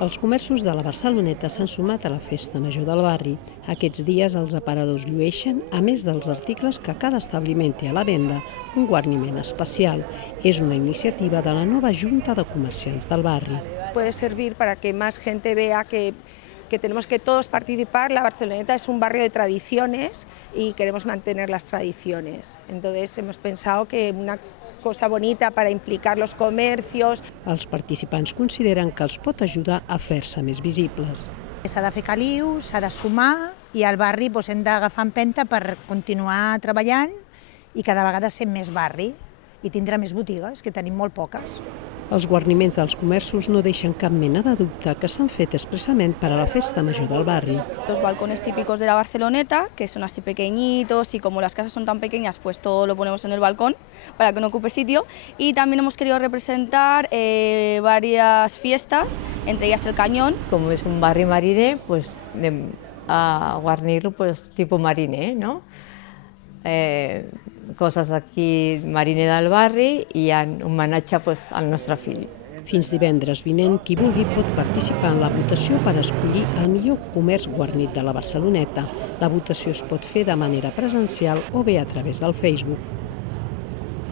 Els comerços de la Barceloneta s'han sumat a la Festa Major del barri. Aquests dies els aparadors llueixen, a més dels articles que cada establiment té a la venda, un guarniment especial. És una iniciativa de la nova Junta de Comerciants del barri. Puede servir para que más gente vea que tenemos que todos participar. La Barceloneta es un barrio de tradiciones y queremos mantener las tradiciones. Entonces hemos pensado que una cosa bonita para implicar los comercios. Els participants consideren que els pot ajudar a fer-se més visibles. S'ha de fer caliu, s'ha de sumar i al barri hem d'agafar empenta per continuar treballant i cada vegada ser més barri i tindre més botigues, que tenim molt poques. Els guarniments dels comerços no deixen cap mena de dubte que s'han fet expressament per a la Festa Major del barri. Los balcones típicos de la Barceloneta, que son así pequeñitos y como las casas son tan pequeñas, pues todo lo ponemos en el balcón para que no ocupe sitio. Y también hemos querido representar varias fiestas, entre ellas el Cañón. Como es un barri mariner, pues a guarnir-lo pues, tipo mariner, ¿no? Coses aquí mariner del barri i en homenatge pues, al nostre fill. Fins divendres vinent, qui vulgui pot participar en la votació per escollir el millor comerç guarnit de la Barceloneta. La votació es pot fer de manera presencial o bé a través del Facebook.